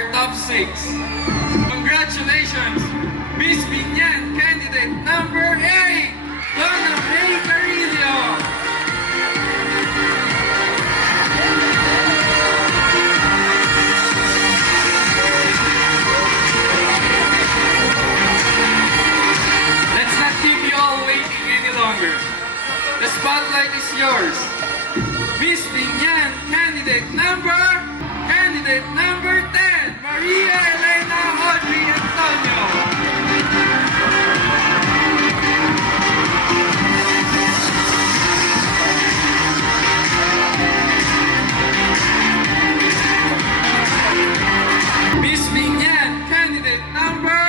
our top 6. Congratulations, Miss Binyan, candidate number 8, Donna Ray Carillo. Let's not keep you all waiting any longer. The spotlight is yours. Miss Binyan, candidate number 10, Maria Elena Audrey Antonio. Miss Binyan, candidate number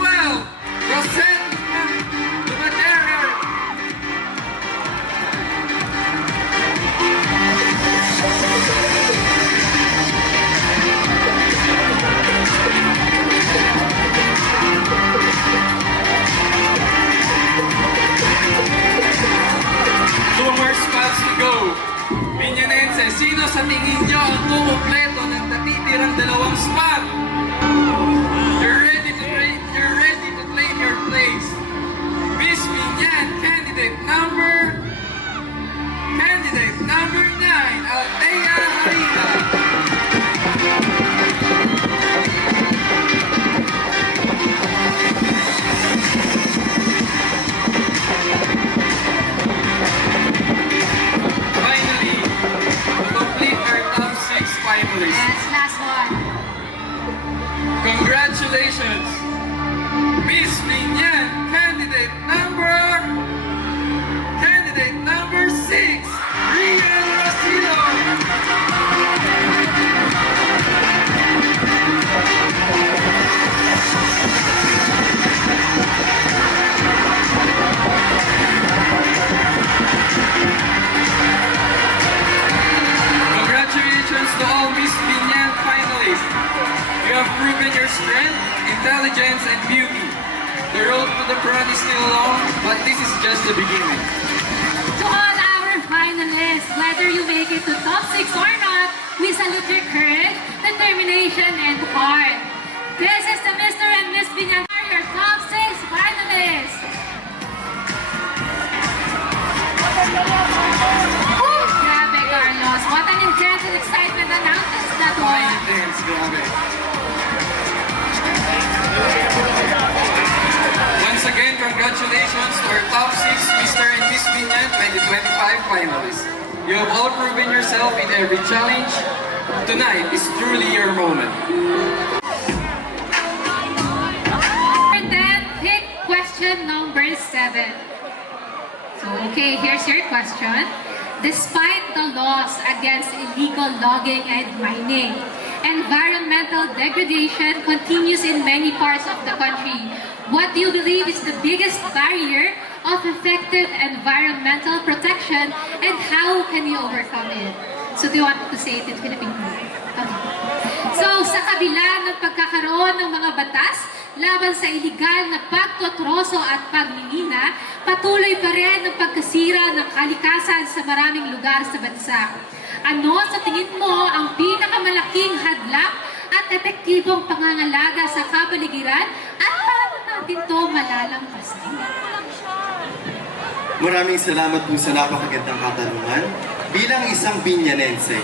12, Rosette Lumaterer. Two more spots to go. Binyanense, sino sa tingin nyo ang kumumpleto ng natitirang dalawang spot? You're ready to claim your place. Miss Binyan, candidate number 9, Althea Harina. Finally, to complete our top 6 finalists. Yes, last one. Congratulations, Miss Binyan, candidate number 6, Rian Rosilo. Congratulations to all Miss Binyan finalists. You have proven your strength, intelligence, and beauty. The road to the front is still long, but this is just the beginning. To all our finalists, whether you make it to top 6 or not, we salute your courage, determination, and heart. This is the Mr. and Miss Binyan, your top 6 finalists. Woo! Grabe, Carlos. What an intense and excitement announcements that was. Intense, grabe. Once again, congratulations to our top 6 Mr. and Miss Binyan 2025 finalists. You have all proven yourself in every challenge. Tonight is truly your moment. And then, pick question number 7. So, okay, here's your question. Despite the laws against illegal logging and mining, environmental degradation continues in many parts of the country. What do you believe is the biggest barrier of effective environmental protection, and how can we overcome it? So, do you want to say it in Filipino? Okay. So, sa kabila ng pagkakaroon ng mga batas laban sa iligal na pagtotroso at pagmimina, patuloy pa rin ang pagkasira ng kalikasan sa maraming lugar sa bansa. Ano sa tingin mo ang pinakamalaking hadlang at epektibong pangangalaga sa kapaligiran, at paano natin ito malalampasan? Maraming salamat po sa napakagandang katanungan. Bilang isang Binyanense,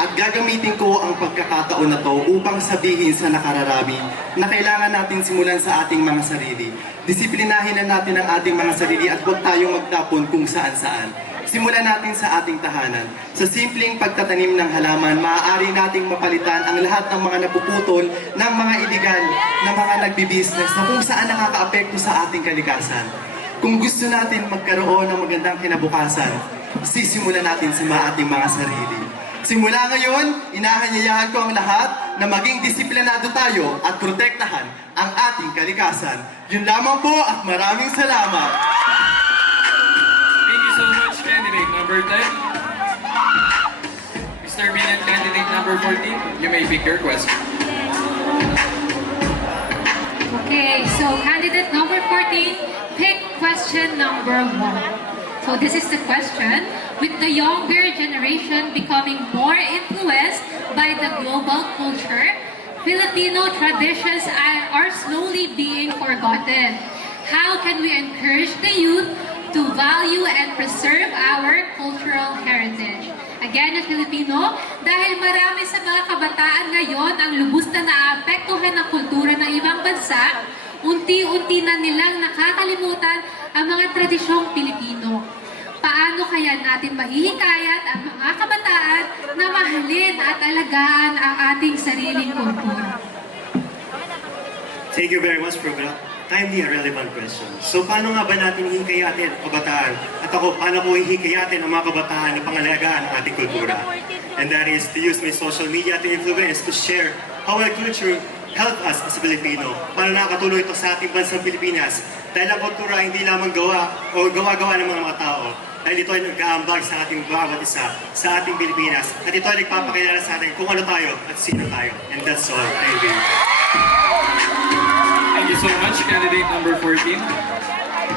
at gagamitin ko ang pagkakataon na to upang sabihin sa nakararami na kailangan natin simulan sa ating mga sarili. Disiplinahin na natin ang ating mga sarili at huwag tayong magtapon kung saan-saan. Simulan natin sa ating tahanan. Sa simpleng pagtatanim ng halaman, maaari nating mapalitan ang lahat ng mga napuputol ng mga iligal na mga nagbi-business na kung saan nakakaapekto sa ating kalikasan. Kung gusto natin magkaroon ng magandang kinabukasan, sisimulan natin sa ating mga sarili. Simula ngayon, inahanyayahan ko ang lahat na maging disiplinado tayo at protektahan ang ating kalikasan. Yun lamang po at maraming salamat. Thank you so much, candidate number 10. Mr. Binyan, candidate number 14, you may pick your question. Okay, so candidate number 14, pick question number 1. So this is the question. With the younger generation becoming more influenced by the global culture, Filipino traditions are slowly being forgotten. How can we encourage the youth to value and preserve our cultural heritage? Again, at Filipino, dahil marami sa mga kabataan ngayon ang lubos na naapektuhan ng kultura ng ibang bansa, unti-unti na nilang nakakalimutan ang mga tradisyong Pilipino. Paano kaya natin mahihikayat ang mga kabataan na mahalin at alagaan ang ating sariling kultura? Thank you very much for that timely and relevant question. So paano nga ba natin hihikayatin ang kabataan? At ako, paano ko hihikayatin ang mga kabataan na pangalagaan ang ating kultura? And that is to use my social media to influence, to share how our culture help us as a Filipino. Paano nakakatulong ito sa ating bansang Pilipinas? Dahil ang kultura hindi lamang gawa o gawa-gawa ng mga tao. Dahil ito ay nag-aambag sa ating bawat isa, sa ating Pilipinas. At ito ay nagpapakilala sa atin kung ano tayo at sino tayo. And that's all. Thank you. Thank you so much, candidate number 14.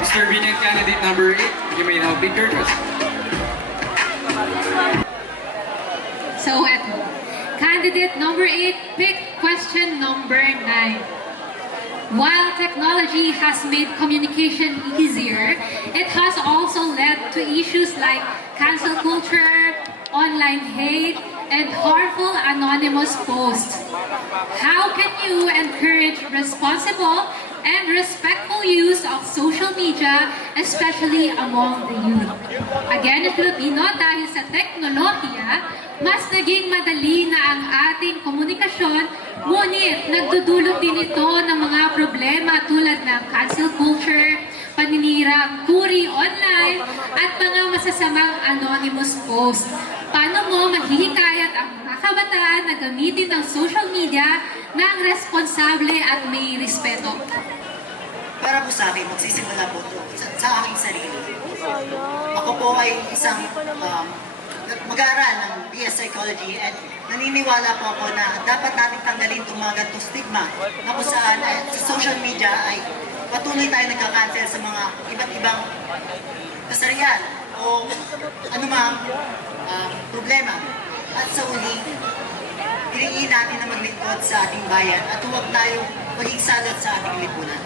Mr. Binyan, candidate number 8, you may now pick your question. So, eto. Candidate number 8, pick question number 9. While technology has made communication easier, it has also led to issues like cancel culture, online hate, and harmful anonymous posts. How can you encourage responsible and respectful use of social media, especially among the youth? Again, at Filipino, dahil sa teknolohiya, mas naging madali na ang ating komunikasyon, ngunit nagdudulot din ito ng mga problema tulad ng cancel culture, paninirang kuri online, at mga masasamang anonymous post. Paano mo mahihikayat ang mga kabataan na gamitin ang social media ng responsable at may respeto? Para po sa akin, magsisimula po ito sa aking sarili. Ako po ay isang mag-aaral ng BS Psychology at naniniwala po ako na dapat natin tanggalin itong mga ganitong stigma na kung saan sa social media ay patuloy tayo nagka-cancel sa mga iba't ibang kasarian o anumang problema. At sa uli, hinihiin natin na maglingkod sa ating bayan at huwag tayong maging salot sa ating lipunan.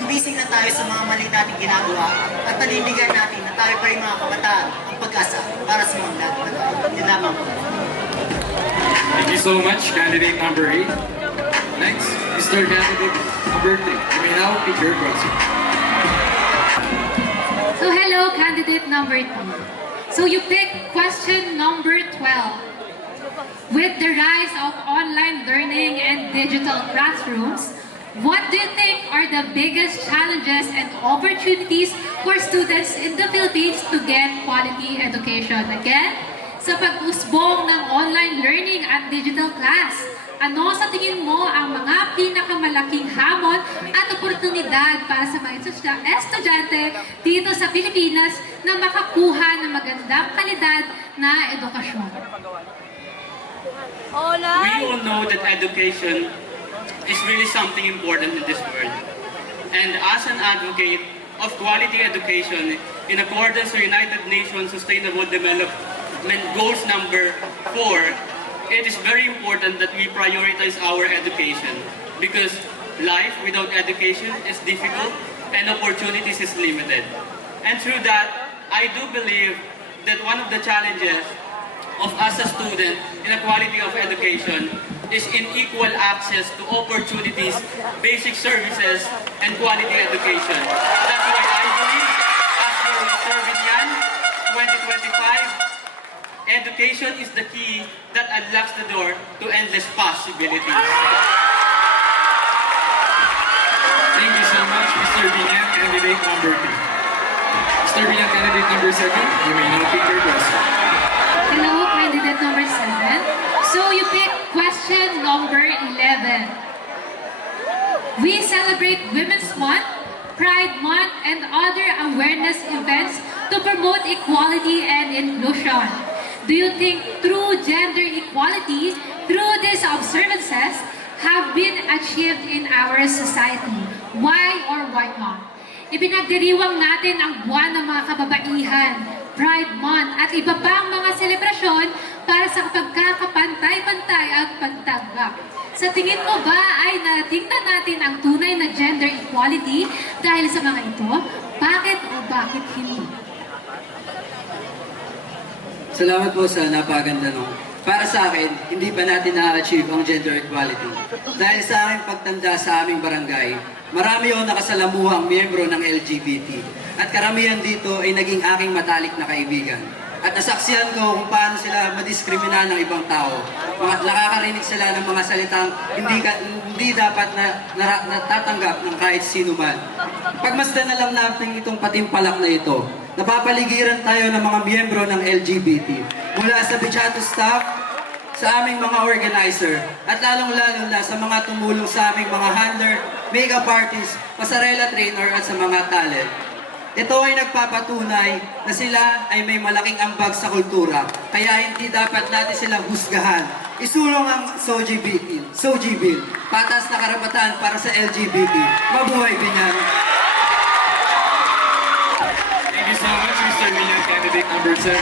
Gumising na tayo sa mga mali nating ginagawa at panindigan natin na tayo pa rin mga kabataan ang pag-asa para sa mga lahat. Yun lamang po. Thank you so much, candidate number 8. Next, Mr. Candidate number 3, you may now pick your question. So hello, candidate number 2. So you pick question number 12. With the rise of online learning and digital classrooms, what do you think are the biggest challenges and opportunities for students in the Philippines to get quality education? Again, sa pag-usbong ng online learning at digital class, ano sa tingin mo ang mga pinakamalaking hamon at oportunidad para sa mga estudyante dito sa Pilipinas na makakuha ng magandang kalidad na edukasyon? We all know that education is really something important in this world. And as an advocate of quality education, in accordance with United Nations Sustainable Development Goals number 4, it is very important that we prioritize our education because life without education is difficult and opportunities is limited. And through that, I do believe that one of the challenges of us as students in the quality of education is in equal access to opportunities, basic services, and quality education. That's why I believe, as for Mr. Binyan, 2025, education is the key that unlocks the door to endless possibilities. Thank you so much, Mr. Binyan, candidate number 3. Mr. Binyan, candidate number 7, you may now pick your question. Hello, candidate number 7. So you pick question number 11. We celebrate Women's Month, Pride Month, and other awareness events to promote equality and inclusion. Do you think true gender equality through these observances have been achieved in our society? Why or why not? Ibinagdiriwang natin ang buwan ng mga kababaihan, Pride Month at iba pang mga selebrasyon para sa pagkakapantay-pantay at pagtanggap. Sa tingin mo ba ay narating na natin ang tunay na gender equality dahil sa mga ito? Bakit o bakit hindi? Salamat po sa napaganda nung. Para sa akin, hindi pa natin na-achieve ang gender equality. Dahil sa aking pagtanda sa aming barangay, marami akong nakasalamuhang miyembro ng LGBT. At karamihan dito ay naging aking matalik na kaibigan. At nasaksihan ko kung paano sila madiskrimina ng ibang tao. Nakakarinig sila ng mga salitang hindi dapat natatanggap ng kahit sino man. Pagmasdan na lang natin itong patimpalak na ito. Napapaligiran tayo ng mga miyembro ng LGBT. Mula sa Bichato staff, sa aming mga organizer, at lalong-lalo na sa mga tumulong sa aming mga handler, makeup artist, pasarela trainer at sa mga talent. Ito ay nagpapatunay na sila ay may malaking ambag sa kultura, kaya hindi dapat natin silang husgahan. Isulong ang SOGI Bill, patas na karapatan para sa LGBT. Mabuhay Binyan! Thank you so much, Mr. Binyan, candidate number 7.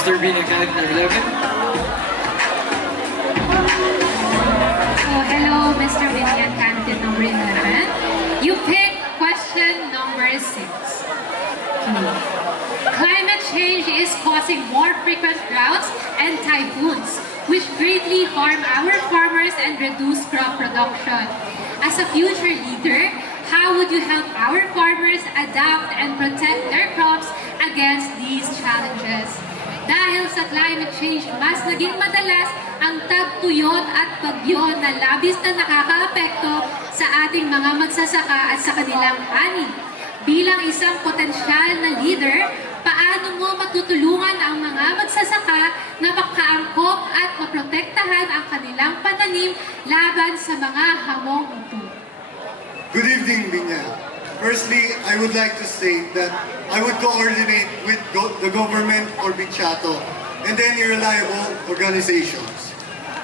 Mr. Binyan, candidate number 11. So, hello, Mr. Binyan, candidate number 11. You pick question number 6. Climate change is causing more frequent droughts and typhoons, which greatly harm our farmers and reduce crop production. As a future leader, how would you help our farmers adapt and protect their crops against these challenges? Dahil sa climate change, mas naging madalas ang tagtuyot at bagyo na labis na nakakaapekto sa ating mga magsasaka at sa kanilang ani. Bilang isang potensyal na leader, paano mo matutulungan ang mga magsasaka na makaangkop at maprotektahan ang kanilang pananim laban sa mga hamong ito? Good evening, Binyan. Firstly, I would like to state that I would coordinate with the government or Bichato and any reliable organizations.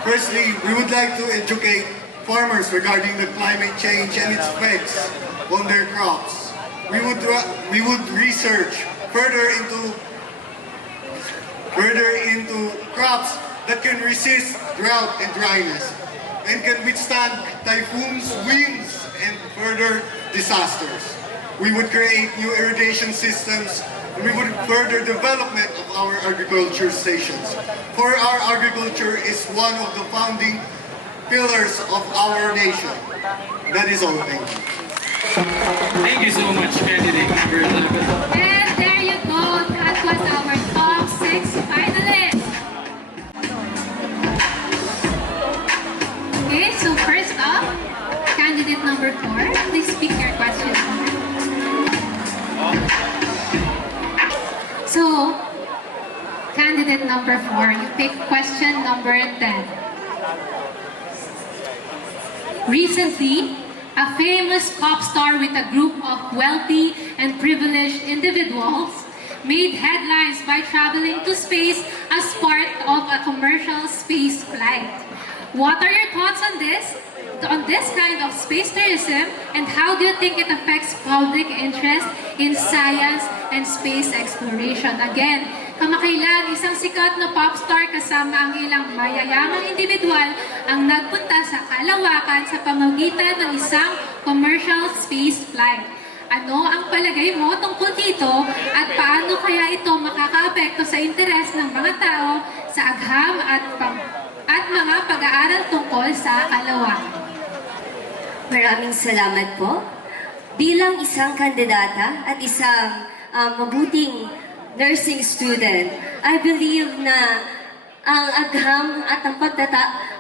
Firstly, we would like to educate farmers regarding the climate change and its effects on their crops. We would research further into crops that can resist drought and dryness and can withstand typhoons, winds, and further disasters. We would create new irrigation systems, and we would further development of our agriculture stations. For our agriculture is one of the founding pillars of our nation. That is all. Thank you. Thank you so much, candidate number 11. And there you go, that was our top 6 finalists. Okay, so first up, candidate number 4, please speak your question. So, candidate number 4, you pick question number 10. Recently, a famous pop star with a group of wealthy and privileged individuals made headlines by traveling to space as part of a commercial space flight. What are your thoughts on this kind of space tourism, and how do you think it affects public interest in science and space exploration? Again, kamakailan isang sikat na pop star kasama ang ilang mayayamang individual ang nagpunta sa kalawakan sa pamamagitan ng isang commercial space flight. Ano ang palagay mo tungkol dito at paano kaya ito makakaapekto sa interes ng mga tao sa agham at mga pag-aaral tungkol sa kalawakan? Maraming salamat po. Bilang isang kandidata at isang mabuting nursing student, I believe na ang agham at ang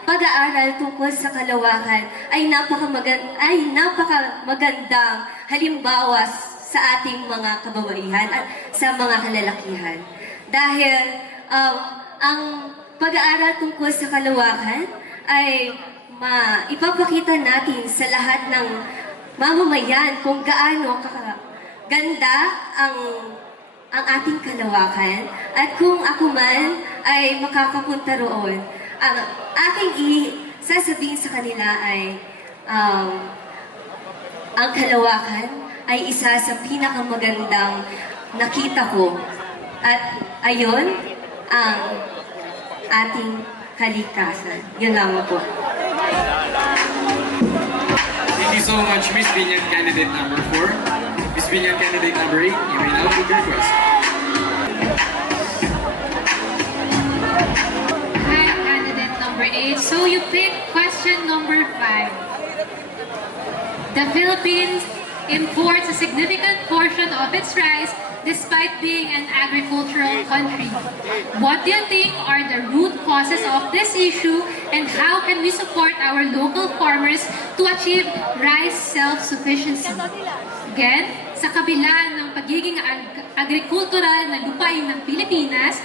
pag-aaral tungkol sa kalawakan ay napakamagandang halimbawa sa ating mga kababaihan at sa mga kalalakihan. Dahil ang pag-aaral tungkol sa kalawakan ay ipapakita natin sa lahat ng mamamayan kung gaano ganda ang ating kalawakan, at kung ako man ay makakapunta roon, ang aking sasabihin sa kanila ay ang kalawakan ay isa sa pinakamagandang nakita ko. At ayon ang ating kaligtasan. Yun lamang po. Thank you so much, Miss Binyan candidate number 4. Miss Binyan candidate number 8, you may now take your question. Hi, candidate number 8. So you pick question number 5. The Philippines imports a significant portion of its rice despite being an agricultural country. What do you think are the root causes of this issue, and how can we support our local farmers to achieve rice self-sufficiency? Again, sa kabila ng pagiging agricultural na lupain ng Pilipinas,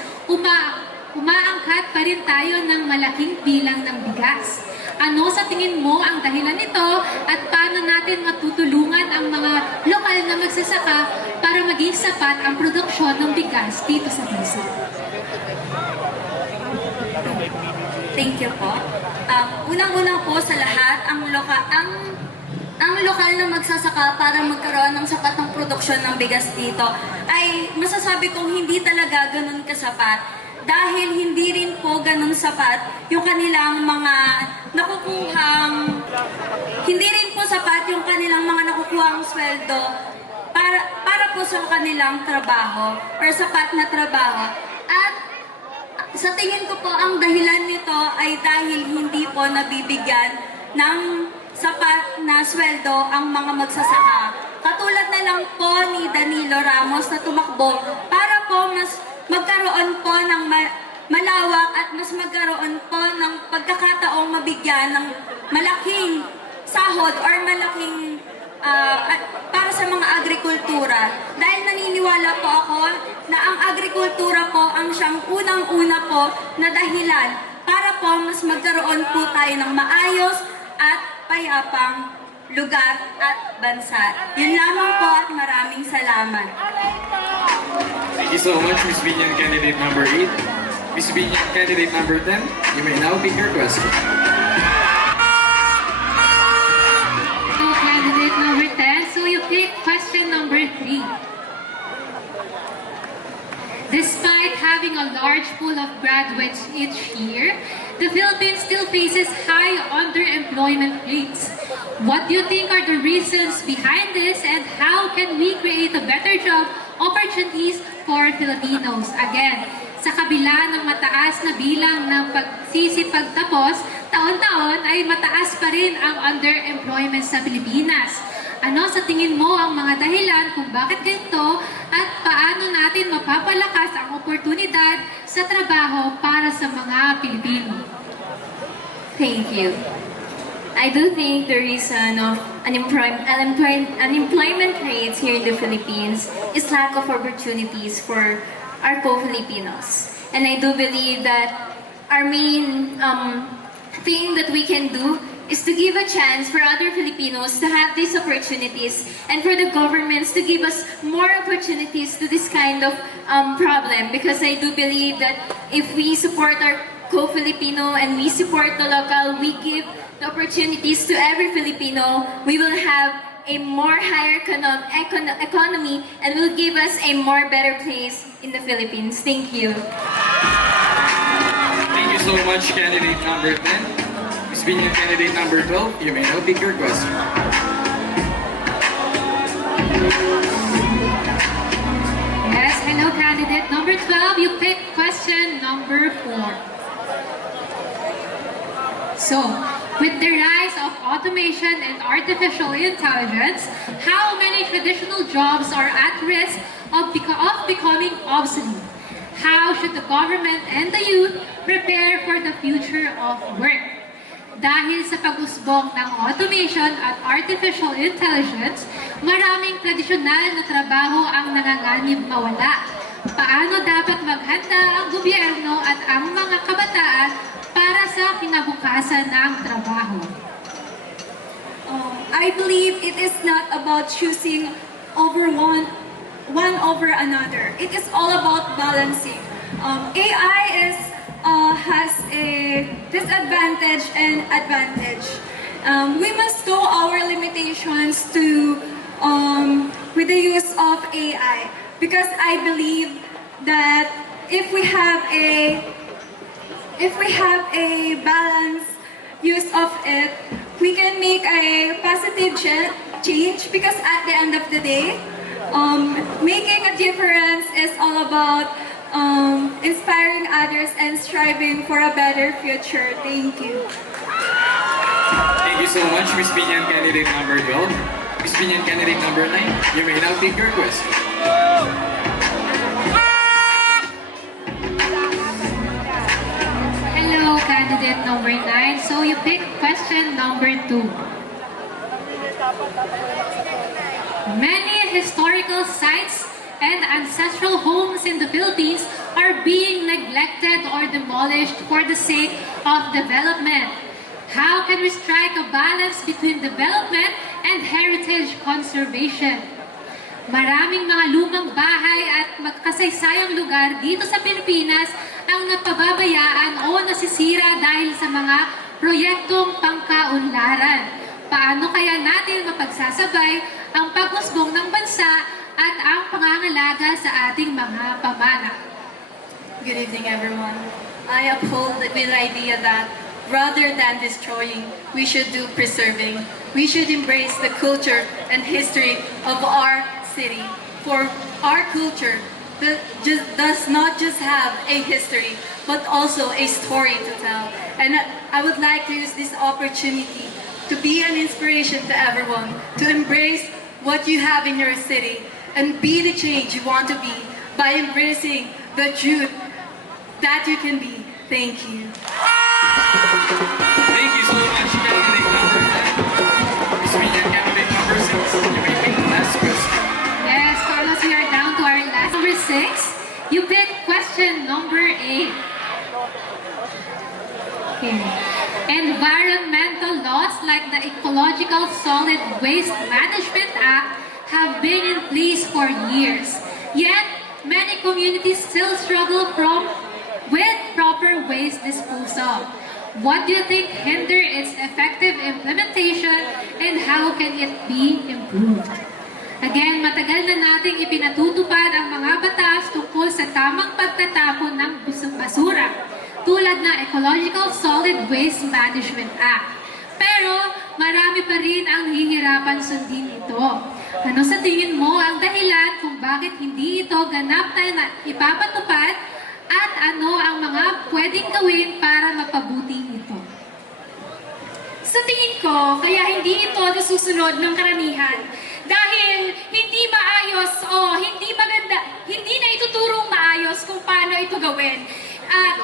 umaangkat pa rin tayo ng malaking bilang ng bigas. Ano sa tingin mo ang dahilan nito, at paano natin matutulungan ang mga lokal na magsasaka para maging sapat ang produksyon ng bigas dito sa bansa? Thank you po. Unang-unang po sa lahat, ang lokal na magsasaka para magkaroon ng sapat ng produksyon ng bigas dito ay masasabi kong hindi talaga ganun kasapat. Dahil hindi rin po ganun sapat yung kanilang mga hindi rin po sapat yung kanilang mga nakukuhang sweldo para po sa kanilang trabaho or sapat na trabaho. At sa tingin ko po ang dahilan nito ay dahil hindi po nabibigyan ng sapat na sweldo ang mga magsasaka. Katulad na lang po ni Danilo Ramos na tumakbo para po mas magkaroon po ng malawak at mas magkaroon po ng pagkakataong mabigyan ng malaking sahod or malaking para sa mga agrikultura. Dahil naniniwala po ako na ang agrikultura po ang siyang unang-una po na dahilan para po mas magkaroon po tayo ng maayos at payapang lugar at bansa. Yun lamang po at maraming salamat. Thank you so much, Miss Binyan candidate number 8. Miss Binyan candidate number 10, you may now pick your question. So candidate number 10, so you pick question number 3. Despite having a large pool of graduates each year, the Philippines still faces high underemployment rates. What do you think are the reasons behind this, and how can we create a better job opportunities for Filipinos? Again, sa kabila ng mataas na bilang ng pagsisipagtapos, taon-taon ay mataas pa rin ang underemployment sa Pilipinas. Ano sa tingin mo ang mga dahilan kung bakit ganito, at paano natin mapapalakas ang oportunidad sa trabaho para sa mga Pilipino? Thank you. I do think the reason of unemployment rates here in the Philippines is lack of opportunities for our co-Filipinos. And I do believe that our main thing that we can do is to give a chance for other Filipinos to have these opportunities, and for the governments to give us more opportunities to this kind of problem. Because I do believe that if we support our co-Filipino and we support the local, we give the opportunities to every Filipino, we will have a more higher economy and will give us a more better place in the Philippines. Thank you. Thank you so much, candidate number 10. Miss Binyan candidate number 12, you may now pick your question. Yes, hello candidate number 12, you pick question number 4. So, with the rise of automation and artificial intelligence, how many traditional jobs are at risk of becoming obsolete? How should the government and the youth prepare for the future of work? Dahil sa pag-usbong ng automation at artificial intelligence, maraming tradisyonal na trabaho ang nanganganib mawala. Paano dapat maghanda ang gobyerno at ang mga kabataan para sa kinabukasan ng trabaho? I believe it is not about choosing over one over another. It is all about balancing. AI has a disadvantage and advantage. We must know our limitations to with the use of AI, because I believe that if we have a balanced use of it, we can make a positive change, because at the end of the day, making a difference is all about inspiring others and striving for a better future. Thank you. Thank you so much, Miss Binyan candidate number 12. Miss Binyan candidate number 9, you may now take your question. Hello, candidate number 9. So you pick question number 2. Many historical sites and ancestral homes in the Philippines are being neglected or demolished for the sake of development. How can we strike a balance between development and heritage conservation? Maraming mga lumang bahay at magkasaysayang lugar dito sa Pilipinas ang napababayaan o nasisira dahil sa mga proyektong pangkaunlaran. Paano kaya natin mapagsasabay ang paghusbong ng bansa at ang pangangalaga sa ating mga pamana? Good evening, everyone. I uphold with the idea that rather than destroying, we should do preserving. We should embrace the culture and history of our city. For our culture does not just have a history, but also a story to tell. And I would like to use this opportunity to be an inspiration to everyone, to embrace what you have in your city and be the change you want to be by embracing the truth that you can be. Thank you. Thank you so much, candidate number 10. Miss Binyan candidate number 6, you may take the last question. Yes, Carlos, we are down to our last. Number 6, you pick question number 8. Okay. Environmental laws like the Ecological Solid Waste Management Act have been in place for years. Yet, many communities still struggle with proper waste disposal. What do you think hinder its effective implementation and how can it be improved? Again, matagal na nating ipinatutupad ang mga batas tungkol sa tamang pagtatapon ng basura, tulad ng Ecological Solid Waste Management Act. Pero marami pa rin ang hihirapan sundin ito. Ano sa tingin mo ang dahilan kung bakit hindi ito ganap na ipapatupad at ano ang mga pwedeng gawin para mapabuti ito? Sa tingin ko, kaya hindi ito nasusunod ng karamihan dahil hindi maayos o hindi maganda, hindi na ituturong maayos kung paano ito gawin. At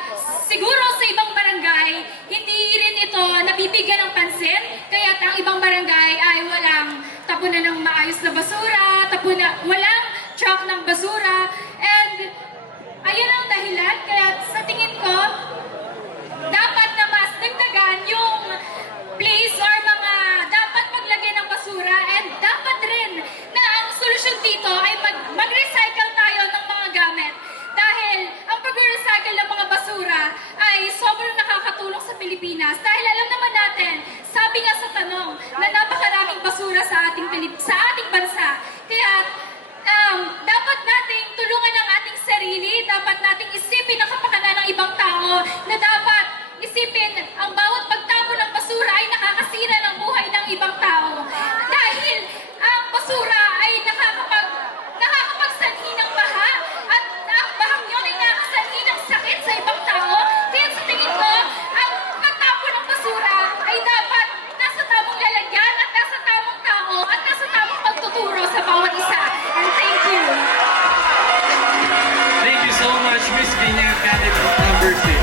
siguro sa ibang barangay, hindi rin ito nabibigyan ng pansin, kaya ang ibang barangay ay walang tapunan ng maayos na basura, walang truck ng basura, and ayan ang dahilan. Kaya sa tingin ko, dapat na mas dagdagan yung place or mga dapat paglagay ng basura, and dapat rin na ang solusyon dito ay mag-recycle tayo ng mga gamit. Dahil ang pag-recycle ng mga basura ay sobrang nakakatulong sa Pilipinas. Dahil alam naman natin, sabi nga sa tanong, na napakaraming basura sa ating bansa. Kaya dapat nating tulungan ang ating sarili, dapat nating isipin ang kapakanan ng ibang tao, na dapat isipin ang bawat pagtapon ng basura ay nakakasira ng buhay ng ibang tao. Dahil ang basura ay nakakapagsanhi ng baha, at ang bahang yun ay nakakasanhi ng sakit sa ibang tao. Kaya sa tingin ko, ang pagtapon ng basura ay dapat nasa tamang lalagyan at nasa tamang tao at nasa tamang pagtuturo sa bawat isa. And thank you. Thank you so much, Miss Binyan candidate number 6.